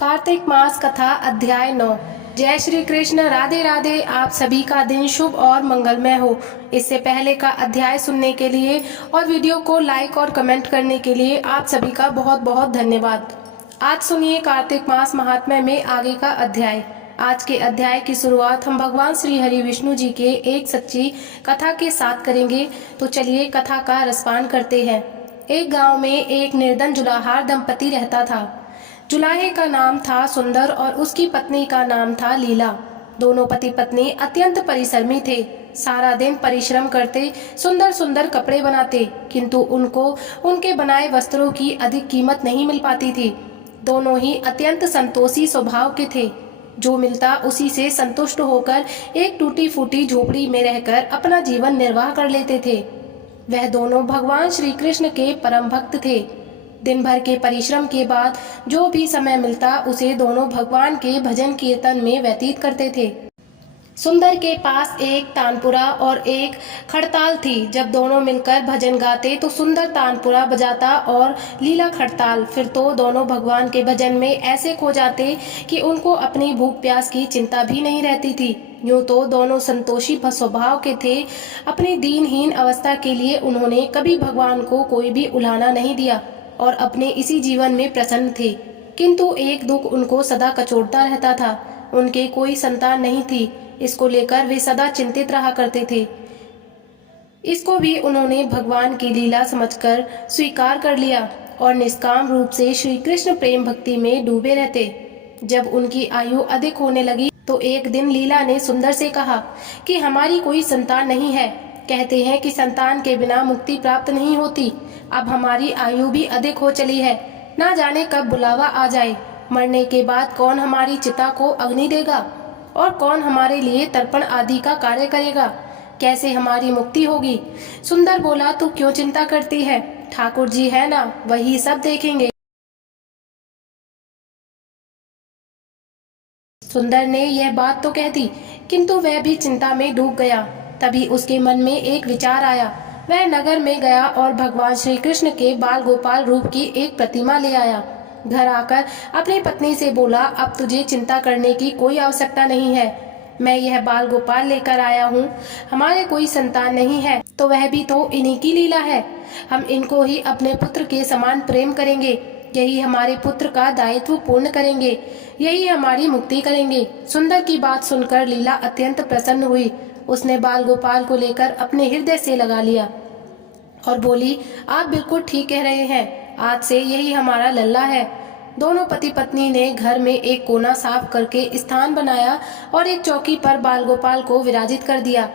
कार्तिक मास कथा अध्याय 9। जय श्री कृष्ण। राधे राधे। आप सभी का दिन शुभ और मंगलमय हो। इससे पहले का अध्याय सुनने के लिए और वीडियो को लाइक और कमेंट करने के लिए आप सभी का बहुत बहुत धन्यवाद। आज सुनिए कार्तिक मास महात्म्य में आगे का अध्याय। आज के अध्याय की शुरुआत हम भगवान श्री हरि विष्णु जी के एक सच्ची कथा के साथ करेंगे। तो चलिए कथा का रसपान करते हैं। एक गांव में एक निर्धन जुलाहार दंपति रहता था। जुलाहे का नाम था सुंदर और उसकी पत्नी का नाम था लीला। दोनों पति पत्नी अत्यंत परिश्रमी थे। सारा दिन परिश्रम करते, सुंदर सुंदर कपड़े बनाते, किंतु उनको उनके बनाए वस्त्रों की अधिक कीमत नहीं मिल पाती थी। दोनों ही अत्यंत संतोषी स्वभाव के थे। जो मिलता उसी से संतुष्ट होकर एक टूटी फूटी झोपड़ी में रहकर अपना जीवन निर्वाह कर लेते थे। वह दोनों भगवान श्री कृष्ण के परम भक्त थे। दिन भर के परिश्रम के बाद जो भी समय मिलता उसे दोनों भगवान के भजन कीर्तन में व्यतीत करते थे। सुंदर के पास एक तानपुरा और एक खड़ताल थी। जब दोनों मिलकर भजन गाते तो सुंदर तानपुरा बजाता और लीला खड़ताल। फिर तो दोनों भगवान के भजन में ऐसे खो जाते कि उनको अपनी भूख प्यास की चिंता भी नहीं रहती थी। यूं तो दोनों संतोषी स्वभाव के थे। अपनी दीनहीन अवस्था के लिए उन्होंने कभी भगवान को कोई भी उलाहना नहीं दिया और अपने इसी जीवन में प्रसन्न थे। किंतु एक दुख उनको सदा कचोटता रहता था। उनके कोई संतान नहीं थी। इसको लेकर वे सदा चिंतित रहा करते थे। इसको भी उन्होंने भगवान की लीला समझकर स्वीकार कर लिया और निष्काम रूप से श्री कृष्ण प्रेम भक्ति में डूबे रहते। जब उनकी आयु अधिक होने लगी तो एक दिन लीला ने सुंदर से कहा कि हमारी कोई संतान नहीं है। कहते हैं कि संतान के बिना मुक्ति प्राप्त नहीं होती। अब हमारी आयु भी अधिक हो चली है। ना जाने कब बुलावा आ जाए। मरने के बाद कौन हमारी चिता को अग्नि देगा और कौन हमारे लिए तर्पण आदि का कार्य करेगा। कैसे हमारी मुक्ति होगी। सुंदर बोला, तू क्यों चिंता करती है, ठाकुर जी है ना, वही सब देखेंगे। सुंदर ने यह बात तो कह दी, किंतु वह भी चिंता में डूब गया। तभी उसके मन में एक विचार आया। वह नगर में गया और भगवान श्री कृष्ण के बाल गोपाल रूप की एक प्रतिमा ले आया। घर आकर अपनी पत्नी से बोला, अब तुझे चिंता करने की कोई आवश्यकता नहीं है। मैं यह बाल गोपाल लेकर आया हूँ। हमारे कोई संतान नहीं है तो वह भी तो इन्हीं की लीला है। हम इनको ही अपने पुत्र के समान प्रेम करेंगे। यही हमारे पुत्र का दायित्व पूर्ण करेंगे। यही हमारी मुक्ति करेंगे। सुंदर की बात सुनकर लीला अत्यंत प्रसन्न हुई। उसने बाल गोपाल को लेकर अपने हृदय से लगा लिया और बोली, आप बिल्कुल ठीक कह रहे हैं। आज से यही हमारा लल्ला है। दोनों पति पत्नी ने घर में एक कोना साफ करके स्थान बनाया और एक चौकी पर बाल गोपाल को विराजित कर दिया।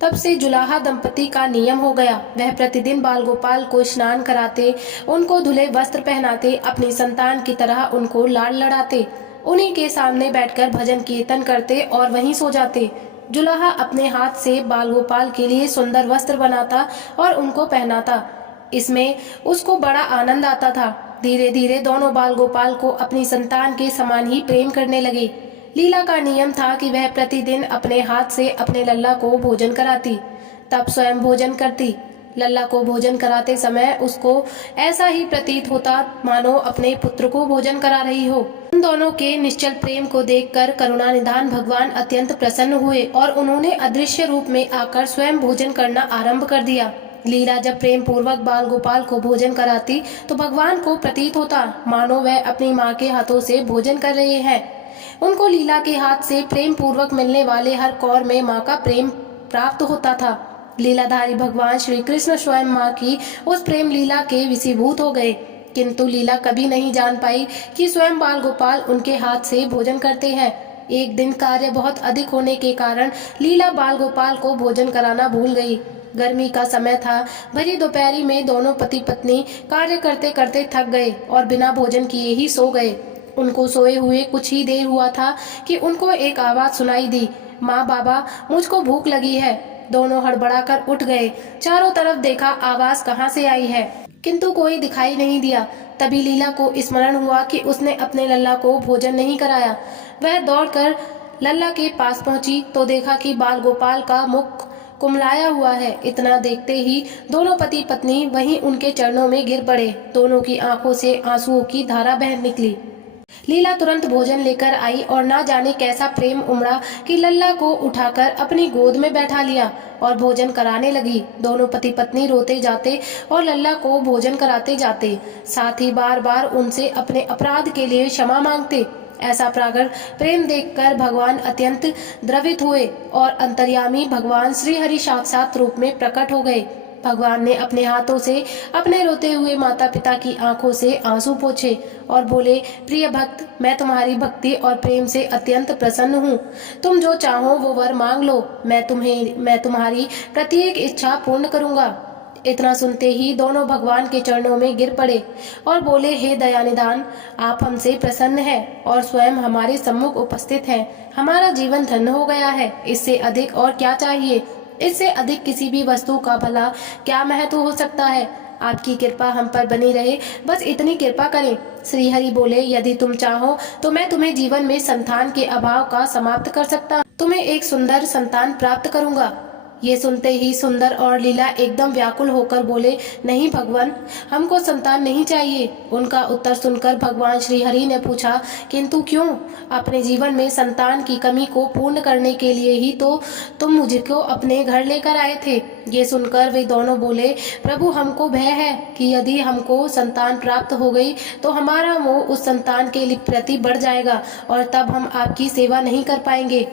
तब से जुलाहा दंपति का नियम हो गया। वह प्रतिदिन बाल गोपाल को स्नान कराते, उनको धुले वस्त्र पहनाते, अपनी संतान की तरह उनको लाड लड़ाते, उन्हीं के सामने बैठकर भजन कीर्तन करते और वहीं सो जाते। जुलाहा अपने हाथ से बाल गोपाल के लिए सुंदर वस्त्र बनाता और उनको पहनाता। इसमें उसको बड़ा आनंद आता था। धीरे धीरे दोनों बाल गोपाल को अपनी संतान के समान ही प्रेम करने लगे। लीला का नियम था कि वह प्रतिदिन अपने हाथ से अपने लल्ला को भोजन कराती, तब स्वयं भोजन करती। लल्ला को भोजन कराते समय उसको ऐसा ही प्रतीत होता मानो अपने पुत्र को भोजन करा रही हो। उन दोनों के निश्चल प्रेम को देखकर करुणा निधान भगवान अत्यंत प्रसन्न हुए और उन्होंने अदृश्य रूप में आकर स्वयं भोजन करना आरंभ कर दिया। लीला जब प्रेम पूर्वक बाल गोपाल को भोजन कराती तो भगवान को प्रतीत होता मानो वह अपनी माँ के हाथों से भोजन कर रहे हैं। उनको लीला के हाथ से प्रेम पूर्वक मिलने वाले हर कौर में माँ का प्रेम प्राप्त होता था। लीलाधारी भगवान श्री कृष्ण स्वयं माँ की उस प्रेम लीला के विषीभूत हो गए। किंतु लीला कभी नहीं जान पाई कि स्वयं बाल गोपाल उनके हाथ से भोजन करते हैं। एक दिन कार्य बहुत अधिक होने के कारण लीला बाल गोपाल को भोजन कराना भूल गई। गर्मी का समय था। भरी दोपहरी में दोनों पति पत्नी कार्य करते करते थक गए और बिना भोजन किए ही सो गए। उनको सोए हुए कुछ ही देर हुआ था कि उनको एक आवाज सुनाई दी, माँ बाबा मुझको भूख लगी है। दोनों हड़बड़ाकर उठ गए। चारों तरफ देखा आवाज कहाँ से आई है, किंतु कोई दिखाई नहीं दिया। तभी लीला को स्मरण हुआ कि उसने अपने लल्ला को भोजन नहीं कराया। वह दौड़कर लल्ला के पास पहुंची तो देखा कि बाल गोपाल का मुख कुमलाया हुआ है। इतना देखते ही दोनों पति पत्नी वहीं उनके चरणों में गिर पड़े। दोनों की आंखों से आंसुओं की धारा बह निकली। लीला तुरंत भोजन लेकर आई और ना जाने कैसा प्रेम उमड़ा कि लल्ला को उठाकर अपनी गोद में बैठा लिया और भोजन कराने लगी। दोनों पति पत्नी रोते जाते और लल्ला को भोजन कराते जाते, साथ ही बार बार उनसे अपने अपराध के लिए क्षमा मांगते। ऐसा प्रगाढ़ प्रेम देखकर भगवान अत्यंत द्रवित हुए और अंतर्यामी भगवान श्री हरि साक्षात रूप में प्रकट हो गए। भगवान ने अपने हाथों से अपने रोते हुए माता पिता की आंखों से आंसू पोंछे और बोले, प्रिय भक्त, मैं तुम्हारी भक्ति और प्रेम से अत्यंत प्रसन्न हूँ। तुम जो चाहो वो वर मांग लो, मैं तुम्हारी प्रत्येक इच्छा पूर्ण करूँगा। इतना सुनते ही दोनों भगवान के चरणों में गिर पड़े और बोले, हे दयानिधान, आप हमसे प्रसन्न हैं और स्वयं हमारे सम्मुख उपस्थित हैं। हमारा जीवन धन्य हो गया है। इससे अधिक और क्या चाहिए? इससे अधिक किसी भी वस्तु का भला क्या महत्व हो सकता है? आपकी कृपा हम पर बनी रहे, बस इतनी कृपा करें। श्री हरि बोले, यदि तुम चाहो तो मैं तुम्हें जीवन में संतान के अभाव का समाप्त कर सकता, तुम्हें एक सुंदर संतान प्राप्त करूंगा। ये सुनते ही सुंदर और लीला एकदम व्याकुल होकर बोले, नहीं भगवान, हमको संतान नहीं चाहिए। उनका उत्तर सुनकर भगवान श्री हरि ने पूछा, किंतु क्यों? अपने जीवन में संतान की कमी को पूर्ण करने के लिए ही तो तुम मुझको अपने घर लेकर आए थे। ये सुनकर वे दोनों बोले, प्रभु, हमको भय है कि यदि हमको संतान प्राप्त हो गई तो हमारा मोह उस संतान के प्रति बढ़ जाएगा और तब हम आपकी सेवा नहीं कर पाएंगे।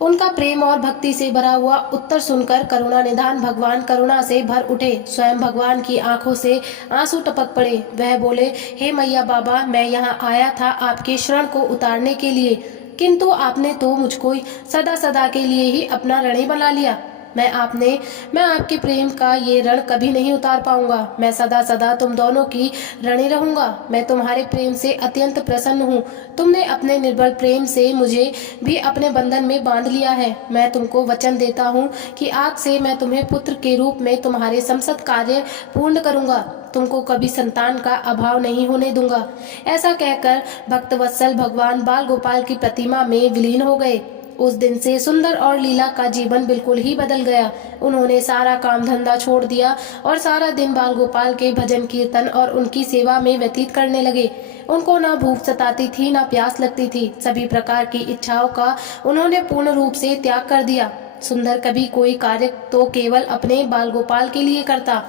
उनका प्रेम और भक्ति से भरा हुआ उत्तर सुनकर करुणा निधान भगवान करुणा से भर उठे। स्वयं भगवान की आंखों से आंसू टपक पड़े। वह बोले, हे मैया बाबा, मैं यहाँ आया था आपके शरण को उतारने के लिए, किंतु आपने तो मुझको सदा सदा के लिए ही अपना ऋणी बना लिया। मैं आपके प्रेम का ये ऋण कभी नहीं उतार पाऊंगा। मैं सदा सदा तुम दोनों की ऋणी रहूंगा। मैं तुम्हारे प्रेम से अत्यंत प्रसन्न हूँ। तुमने अपने निर्बल प्रेम से मुझे भी अपने बंधन में बांध लिया है। मैं तुमको वचन देता हूँ कि आज से मैं तुम्हें पुत्र के रूप में तुम्हारे समस्त कार्य पूर्ण करूंगा। तुमको कभी संतान का अभाव नहीं होने दूंगा। ऐसा कहकर भक्तवत्सल भगवान बाल गोपाल की प्रतिमा में विलीन हो गए। उस दिन से सुंदर और लीला का जीवन बिल्कुल ही बदल गया। उन्होंने सारा काम धंधा छोड़ दिया और सारा दिन बाल गोपाल के भजन कीर्तन और उनकी सेवा में व्यतीत करने लगे। उनको ना भूख सताती थी, ना प्यास लगती थी। सभी प्रकार की इच्छाओं का उन्होंने पूर्ण रूप से त्याग कर दिया। सुंदर कभी कोई कार्य तो केवल अपने बाल गोपाल के लिए करता।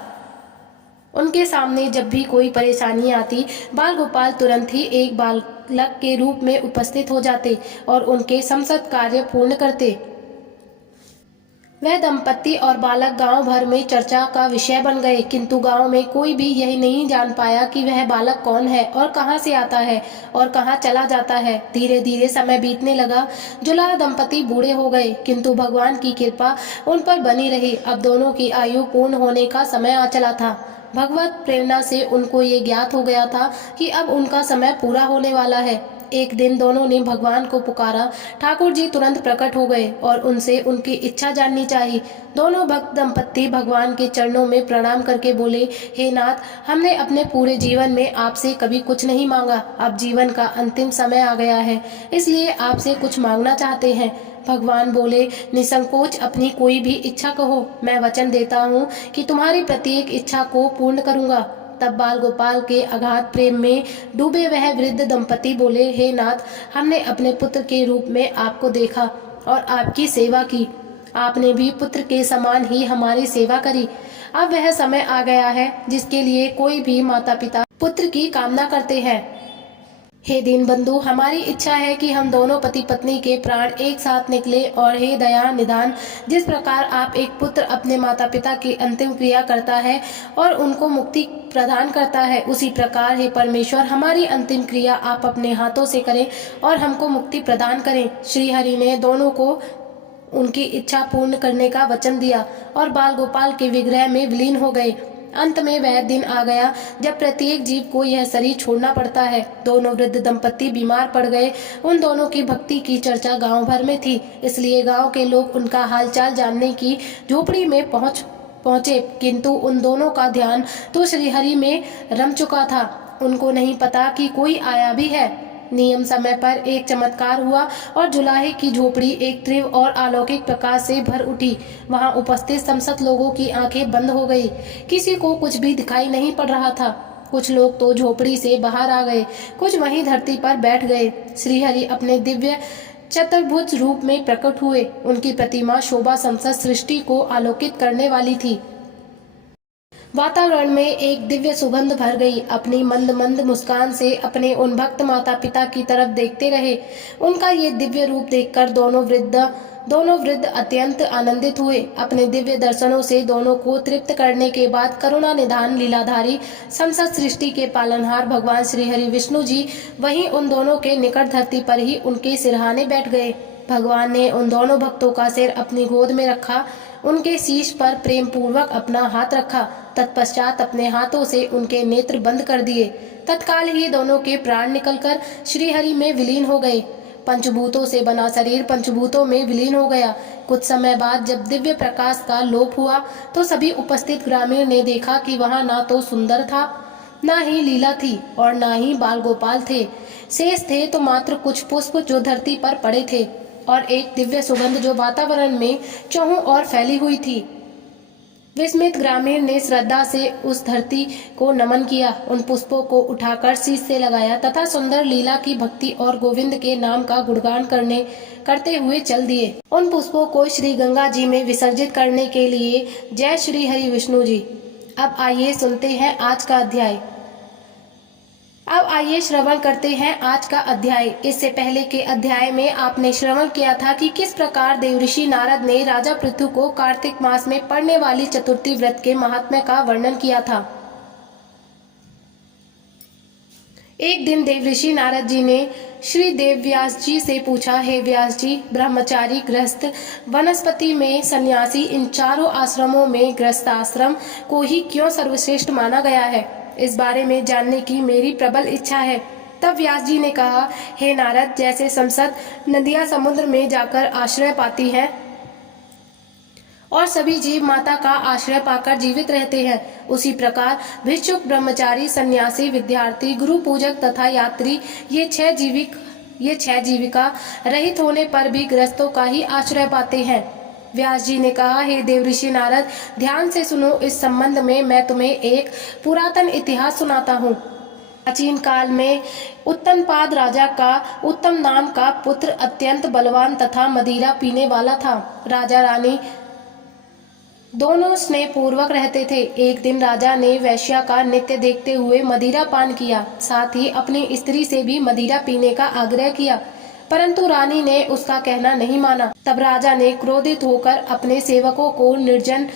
उनके सामने जब भी कोई परेशानी आती, बाल गोपाल तुरंत ही एक बालक के रूप में उपस्थित हो जाते और उनके समस्त कार्य पूर्ण करते। वह दंपत्ति और बालक गांव भर में चर्चा का विषय बन गए, किंतु गांव में कोई भी यही नहीं जान पाया कि वह बालक कौन है और कहां से आता है और कहां चला जाता है। धीरे धीरे समय बीतने लगा। जुलाहा दंपत्ति बूढ़े हो गए, किंतु भगवान की कृपा उन पर बनी रही। अब दोनों की आयु पूर्ण होने का समय आ चला था। भगवत प्रेरणा से उनको ये ज्ञात हो गया था कि अब उनका समय पूरा होने वाला है। एक दिन दोनों ने भगवान को पुकारा। ठाकुर जी तुरंत प्रकट हो गए और उनसे उनकी इच्छा जाननी चाहिए। दोनों भक्त दंपत्ति भगवान के चरणों में प्रणाम करके बोले, हे नाथ, हमने अपने पूरे जीवन में आपसे कभी कुछ नहीं मांगा। अब जीवन का अंतिम समय आ गया है, इसलिए आपसे कुछ मांगना चाहते हैं। भगवान बोले, निसंकोच अपनी कोई भी इच्छा कहो। मैं वचन देता हूँ कि तुम्हारी प्रत्येक इच्छा को पूर्ण करूँगा। तब बाल गोपाल के अगाध प्रेम में डूबे वह वृद्ध दंपति बोले, हे नाथ, हमने अपने पुत्र के रूप में आपको देखा और आपकी सेवा की। आपने भी पुत्र के समान ही हमारी सेवा करी। अब वह समय आ गया है जिसके लिए कोई भी माता पिता पुत्र की कामना करते हैं। हे दीनबंधु, हमारी इच्छा है कि हम दोनों पति पत्नी के प्राण एक साथ निकले और हे दया निदान, जिस प्रकार आप एक पुत्र अपने माता पिता की अंतिम क्रिया करता है और उनको मुक्ति प्रदान करता है, उसी प्रकार हे परमेश्वर, हमारी अंतिम क्रिया आप अपने हाथों से करें और हमको मुक्ति प्रदान करें। श्री हरि ने दोनों को उनकी इच्छा पूर्ण करने का वचन दिया और बाल गोपाल के विग्रह में विलीन हो गए। अंत में वह दिन आ गया जब प्रत्येक जीव को यह शरीर छोड़ना पड़ता है। दोनों वृद्ध दंपत्ति बीमार पड़ गए। उन दोनों की भक्ति की चर्चा गांव भर में थी, इसलिए गांव के लोग उनका हालचाल जानने की झोपड़ी में पहुंचे, किंतु उन दोनों का ध्यान तो श्रीहरि में रम चुका था। उनको नहीं पता कि कोई आया भी है। नियम समय पर एक चमत्कार हुआ और जुलाहे की झोपड़ी एक तीव्र और अलौकिक प्रकाश से भर उठी। वहां उपस्थित समस्त लोगों की आंखें बंद हो गई। किसी को कुछ भी दिखाई नहीं पड़ रहा था। कुछ लोग तो झोपड़ी से बाहर आ गए, कुछ वहीं धरती पर बैठ गए। श्रीहरि अपने दिव्य चतुर्भुज रूप में प्रकट हुए। उनकी प्रतिमा शोभा समस्त सृष्टि को आलोकित करने वाली थी। वातावरण में एक दिव्य सुगंध भर गई। अपनी मंद मंद मुस्कान से अपने उन भक्त माता पिता की तरफ देखते रहे। उनका ये दिव्य रूप देखकर दोनों वृद्ध अत्यंत आनंदित हुए। अपने दिव्य दर्शनों से दोनों को तृप्त करने के बाद करुणा निधान लीलाधारी समस्त सृष्टि के पालनहार भगवान श्री हरि विष्णु जी वहीं उन दोनों के निकट धरती पर ही उनके सिरहाने बैठ गए। भगवान ने उन दोनों भक्तों का सिर अपनी गोद में रखा, उनके शीश पर प्रेम पूर्वक अपना हाथ रखा। तत्पश्चात अपने हाथों से उनके नेत्र बंद कर दिए। तत्काल ही दोनों के प्राण निकलकर श्रीहरि में विलीन हो गए। पंचभूतों से बना शरीर पंचभूतों में विलीन हो गया। कुछ समय बाद जब दिव्य प्रकाश का लोप हुआ तो सभी उपस्थित ग्रामीण ने देखा कि वहां ना तो सुंदर था, ना ही लीला थी और ना ही बाल गोपाल थे। शेष थे तो मात्र कुछ पुष्प जो धरती पर पड़े थे और एक दिव्य सुगंध जो वातावरण में चौहों ओर फैली हुई थी। विस्मित ग्रामीण ने श्रद्धा से उस धरती को नमन किया, उन पुष्पों को उठाकर शीश से लगाया तथा सुंदर लीला की भक्ति और गोविंद के नाम का गुणगान करते हुए चल दिए। उन पुष्पों को श्री गंगा जी में विसर्जित करने के लिए जय श्री हरि विष्णु जी। अब आइए सुनते हैं आज का अध्याय। अब आइए श्रवण करते हैं आज का अध्याय। इससे पहले के अध्याय में आपने श्रवण किया था कि किस प्रकार देवऋषि नारद ने राजा पृथु को कार्तिक मास में पड़ने वाली चतुर्थी व्रत के महात्म्य का वर्णन किया था। एक दिन देवऋषि नारद जी ने श्री देव व्यास जी से पूछा, हे व्यास जी, ब्रह्मचारी, गृहस्थ, वनस्पति में सन्यासी, इन चारों आश्रमों में गृहस्थाश्रम को ही क्यों सर्वश्रेष्ठ माना गया है? इस बारे में जानने की मेरी प्रबल इच्छा है। तब व्यास जी ने कहा, हे नारद, जैसे समस्त नदियां समुद्र में जाकर आश्रय पाती हैं और सभी जीव माता का आश्रय पाकर जीवित रहते हैं, उसी प्रकार भिक्षुक, ब्रह्मचारी, सन्यासी, विद्यार्थी, गुरु पूजक तथा यात्री ये छह जीविका रहित होने पर भी गृहस्थों का ही आश्रय पाते हैं। व्यास जी ने कहा, हे देवऋषि नारद, ध्यान से सुनो। इस संबंध में मैं तुम्हें एक पुरातन इतिहास सुनाता हूँ। प्राचीन काल में उत्तनपाद राजा का उत्तम नाम का पुत्र अत्यंत बलवान तथा मदिरा पीने वाला था। राजा रानी दोनों स्नेह पूर्वक रहते थे। एक दिन राजा ने वैश्या का नित्य देखते हुए मदिरा पान किया, साथ ही अपनी स्त्री से भी मदिरा पीने का आग्रह किया, परंतु रानी ने उसका कहना नहीं माना। तब राजा ने क्रोधित होकर अपने सेवकों को निर्जन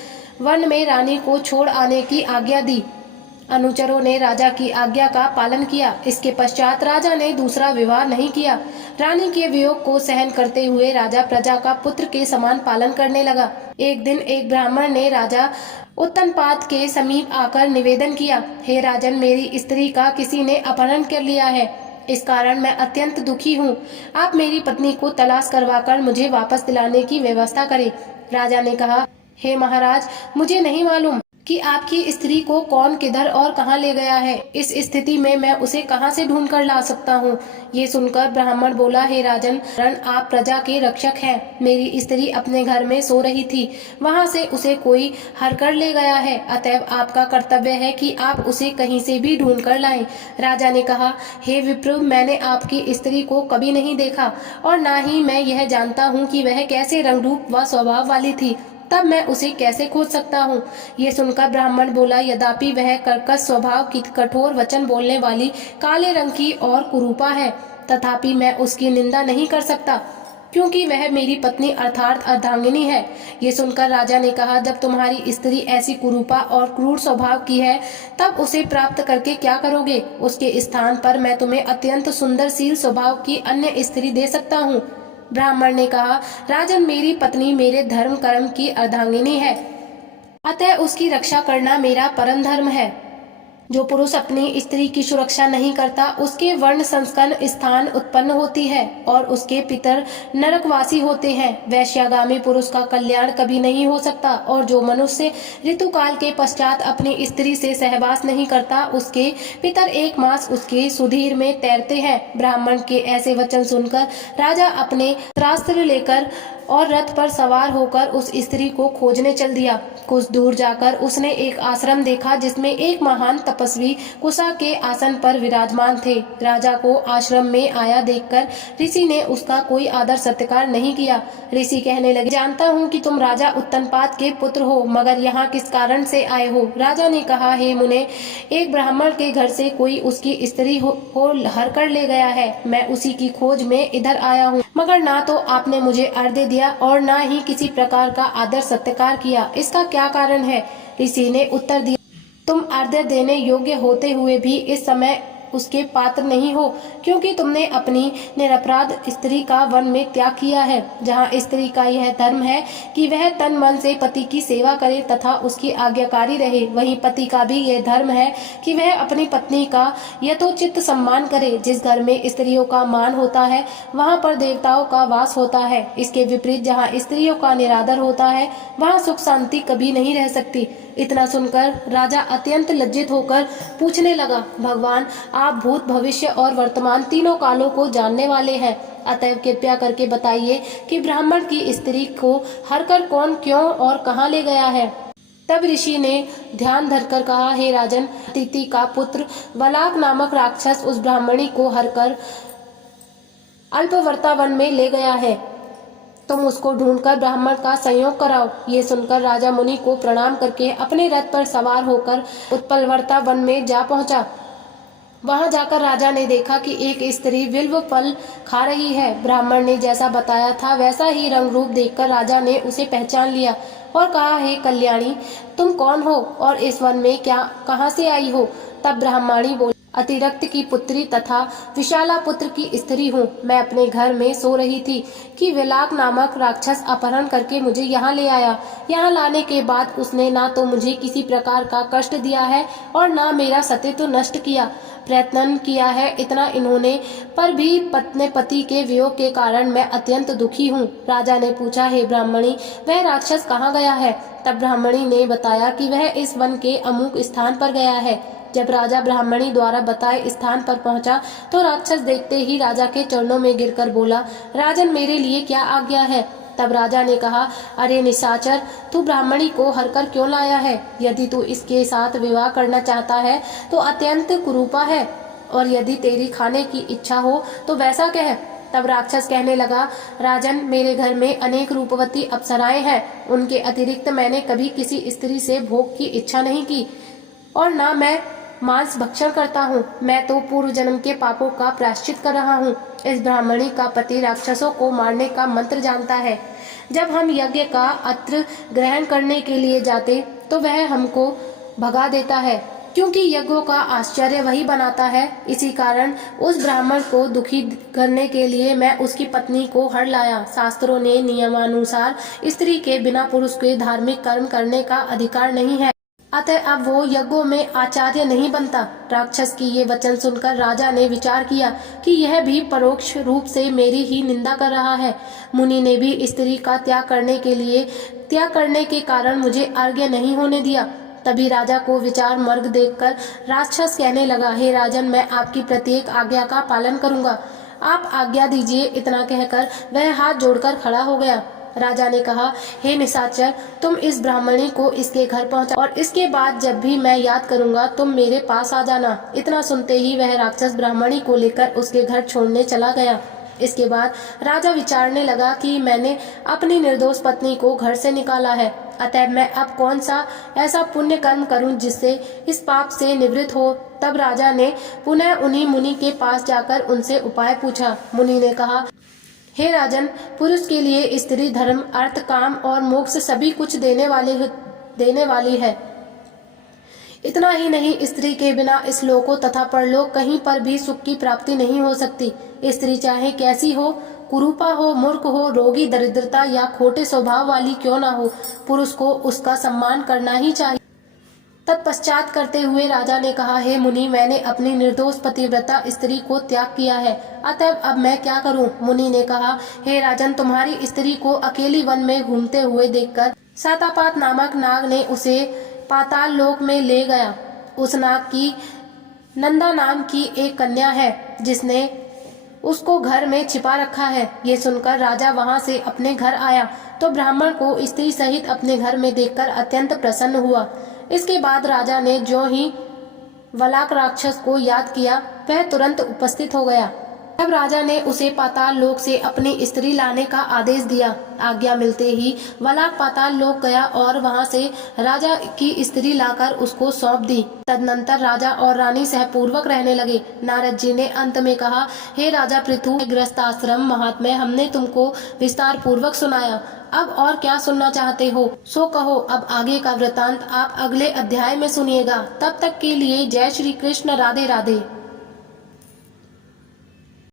वन में रानी को छोड़ आने की आज्ञा दी। अनुचरों ने राजा की आज्ञा का पालन किया। इसके पश्चात राजा ने दूसरा विवाह नहीं किया। रानी के वियोग को सहन करते हुए राजा प्रजा का पुत्र के समान पालन करने लगा। एक दिन एक ब्राह्मण ने राजा उत्तनपाद के समीप आकर निवेदन किया, हे राजन, मेरी स्त्री का किसी ने अपहरण कर लिया है। इस कारण मैं अत्यंत दुखी हूँ। आप मेरी पत्नी को तलाश करवाकर मुझे वापस दिलाने की व्यवस्था करें। राजा ने कहा, हे महाराज, मुझे नहीं मालूम कि आपकी स्त्री को कौन, किधर और कहाँ ले गया है। इस स्थिति में मैं उसे कहाँ से ढूंढ कर ला सकता हूँ? ये सुनकर ब्राह्मण बोला, हे राजन, आप प्रजा के रक्षक हैं। मेरी स्त्री अपने घर में सो रही थी, वहाँ से उसे कोई हर कर ले गया है। अतएव आपका कर्तव्य है कि आप उसे कहीं से भी ढूंढ कर लाएं। राजा ने कहा, हे विप्र, मैंने आपकी स्त्री को कभी नहीं देखा और न ही मैं यह जानता हूँ कि वह कैसे रंग रूप व स्वभाव वाली थी, तब मैं उसे कैसे खोज सकता हूँ? ये सुनकर ब्राह्मण बोला, यद्यपि वह कर्कश स्वभाव की, कठोर वचन बोलने वाली, काले रंग की और कुरूपा है, तथापि मैं उसकी निंदा नहीं कर सकता, क्योंकि वह मेरी पत्नी अर्थात अर्धांगिनी है। ये सुनकर राजा ने कहा, जब तुम्हारी स्त्री ऐसी कुरूपा और क्रूर स्वभाव की है, तब उसे प्राप्त करके क्या करोगे? उसके स्थान पर मैं तुम्हें अत्यंत सुंदरशील स्वभाव की अन्य स्त्री दे सकता हूँ। ब्राह्मण ने कहा, राजन, मेरी पत्नी मेरे धर्म कर्म की अर्धांगिनी है, अतः उसकी रक्षा करना मेरा परम धर्म है। जो पुरुष अपनी स्त्री की सुरक्षा नहीं करता उसके वर्ण संस्करण स्थान उत्पन्न होती है और उसके पितर नरकवासी होते हैं। वैश्यागामी पुरुष का कल्याण कभी नहीं हो सकता और जो मनुष्य ऋतुकाल के पश्चात अपनी स्त्री से सहवास नहीं करता उसके पितर 1 मास उसके सुधीर में तैरते हैं। ब्राह्मण के ऐसे वचन सुनकर राजा अपने शास्त्र लेकर और रथ पर सवार होकर उस स्त्री को खोजने चल दिया। कुछ दूर जाकर उसने एक आश्रम देखा जिसमें एक महान तपस्वी कुशा के आसन पर विराजमान थे। राजा को आश्रम में आया देखकर ऋषि ने उसका कोई आदर सत्कार नहीं किया। ऋषि कहने लगे, जानता हूँ कि तुम राजा उत्तनपाद के पुत्र हो, मगर यहाँ किस कारण से आए हो? राजा ने कहा, हे मुने, एक ब्राह्मण के घर से कोई उसकी स्त्री को हर कर ले गया है। मैं उसी की खोज में इधर आया हूँ, मगर ना तो आपने मुझे अर्घ्य दिया और ना ही किसी प्रकार का आदर सत्कार किया। इसका क्या कारण है? ऋषि ने उत्तर दिया, तुम अर्घ्य देने योग्य होते हुए भी इस समय उसके पात्र नहीं हो, क्योंकि तुमने अपनी निरपराध स्त्री का वन में त्याग किया है। जहाँ स्त्री का यह धर्म है कि वह तन मन से पति की सेवा करे तथा उसकी आज्ञाकारी रहे, वहीं पति का भी यह धर्म है कि वह अपनी पत्नी का यथोचित सम्मान करे। जिस घर में स्त्रियों का मान होता है वहाँ पर देवताओं का वास होता है। इसके विपरीत जहाँ स्त्रियों का निरादर होता है वहाँ सुख शांति कभी नहीं रह सकती। इतना सुनकर राजा अत्यंत लज्जित होकर पूछने लगा, भगवान, आप भूत, भविष्य और वर्तमान तीनों कालों को जानने वाले हैं, अतएव कृपया करके बताइए कि ब्राह्मण की स्त्री को हरकर कौन, क्यों और कहाँ ले गया है? तब ऋषि ने ध्यान धरकर कहा, हे राजन, अदिति का पुत्र वलाक नामक राक्षस उस ब्राह्मणी को हरकर अल्पवर्ता वन में ले गया है। तुम उसको ढूंढकर ब्राह्मण का संयोग कराओ। ये सुनकर राजा मुनि को प्रणाम करके अपने रथ पर सवार होकर उत्पलवर्ता वन में जा पहुंचा। वहां जाकर राजा ने देखा कि एक स्त्री बिल्व फल खा रही है। ब्राह्मण ने जैसा बताया था वैसा ही रंग रूप देखकर राजा ने उसे पहचान लिया और कहा, हे कल्याणी, तुम कौन हो और इस वन में कहाँ से आई हो? तब ब्राह्मणी बोली, अतिरक्त की पुत्री तथा विशाला पुत्र की स्त्री हूँ। मैं अपने घर में सो रही थी कि विलाक नामक राक्षस अपहरण करके मुझे यहाँ ले आया। यहाँ लाने के बाद उसने ना तो मुझे किसी प्रकार का कष्ट दिया है और ना मेरा सतीत्व नष्ट किया। प्रयत्न किया है इतना इन्होंने, पर भी अपने पति के वियोग के कारण मैं अत्यंत दुखी हूँ। राजा ने पूछा, हे ब्राह्मणी, वह राक्षस कहाँ गया है? तब ब्राह्मणी ने बताया कि वह इस वन के अमुक स्थान पर गया है। जब राजा ब्राह्मणी द्वारा बताए स्थान पर पहुंचा तो राक्षस देखते ही राजा के चरणों में गिरकर बोला, राजन, मेरे लिए क्या आज्ञा है? तब राजा ने कहा, अरे निशाचर, तू ब्राह्मणी को हरकर क्यों लाया है? यदि तू इसके साथ विवाह करना चाहता है तो अत्यंत कुरूपा है, और यदि तेरी खाने की इच्छा हो तो वैसा कह। तब राक्षस कहने लगा, राजन, मेरे घर में अनेक रूपवती अप्सराएं हैं, उनके अतिरिक्त मैंने कभी किसी स्त्री से भोग की इच्छा नहीं की और ना मैं मांस भक्षण करता हूँ। मैं तो पूर्व जन्म के पापों का प्रायश्चित कर रहा हूँ। इस ब्राह्मणी का पति राक्षसों को मारने का मंत्र जानता है। जब हम यज्ञ का अत्र ग्रहण करने के लिए जाते तो वह हमको भगा देता है, क्योंकि यज्ञों का आश्चर्य वही बनाता है। इसी कारण उस ब्राह्मण को दुखी करने के लिए मैं उसकी पत्नी को हर लाया। शास्त्रों ने नियमानुसार स्त्री के बिना पुरुष के धार्मिक कर्म करने का अधिकार नहीं है, अतः अब वो यज्ञों में आचार्य नहीं बनता। राक्षस की ये वचन सुनकर राजा ने विचार किया कि यह भी परोक्ष रूप से मेरी ही निंदा कर रहा है। मुनि ने भी स्त्री का त्याग करने के कारण मुझे अर्घ्य नहीं होने दिया। तभी राजा को विचार मार्ग देखकर राक्षस कहने लगा, हे राजन, मैं आपकी प्रत्येक आज्ञा का पालन करूंगा, आप आज्ञा दीजिए। इतना कहकर वह हाथ जोड़कर खड़ा हो गया। राजा ने कहा, हे निशाचर, तुम इस ब्राह्मणी को इसके घर पहुंचा और इसके बाद जब भी मैं याद करूंगा तुम मेरे पास आ जाना। इतना सुनते ही वह राक्षस ब्राह्मणी को लेकर उसके घर छोड़ने चला गया। इसके बाद राजा विचारने लगा कि मैंने अपनी निर्दोष पत्नी को घर से निकाला है, अतः मैं अब कौन सा ऐसा पुण्य कर्म करूं जिससे इस पाप से निवृत्त हो। तब राजा ने पुनः उन्हीं मुनि के पास जाकर उनसे उपाय पूछा। मुनि ने कहा, हे राजन, पुरुष के लिए स्त्री धर्म, अर्थ, काम और मोक्ष सभी कुछ देने वाली है। इतना ही नहीं, स्त्री के बिना इस लोकों तथा परलोक कहीं पर भी सुख की प्राप्ति नहीं हो सकती। स्त्री चाहे कैसी हो, कुरूपा हो, मूर्ख हो, रोगी, दरिद्रता या खोटे स्वभाव वाली क्यों ना हो, पुरुष को उसका सम्मान करना ही चाहिए। तत्पश्चात करते हुए राजा ने कहा, हे मुनि, मैंने अपनी निर्दोष पतिव्रता स्त्री को त्याग किया है, अतः अब मैं क्या करूं? मुनि ने कहा, हे राजन, तुम्हारी स्त्री को अकेली वन में घूमते हुए देखकर सातापात नामक नाग ने उसे पाताल लोक में ले गया। उस नाग की नंदा नाम की एक कन्या है जिसने उसको घर में छिपा रखा है। ये सुनकर राजा वहां से अपने घर आया तो ब्राह्मण को स्त्री सहित अपने घर में देखकर अत्यंत प्रसन्न हुआ। इसके बाद राजा ने जो ही वलाक राक्षस को याद किया, वह तुरंत उपस्थित हो गया। तब राजा ने उसे पाताल लोक से अपनी स्त्री लाने का आदेश दिया। आज्ञा मिलते ही वलाक पाताल लोक गया और वहां से राजा की स्त्री लाकर उसको सौंप दी। तदनंतर राजा और रानी सहपूर्वक रहने लगे। नारद जी ने अंत में कहा, हे राजा पृथु, गृहस्थाश्रम महात्म्य हमने तुमको विस्तार पूर्वक सुनाया। अब और क्या सुनना चाहते हो सो कहो। अब आगे का वृतांत आप अगले अध्याय में सुनिएगा। तब तक के लिए जय श्री कृष्ण, राधे राधे।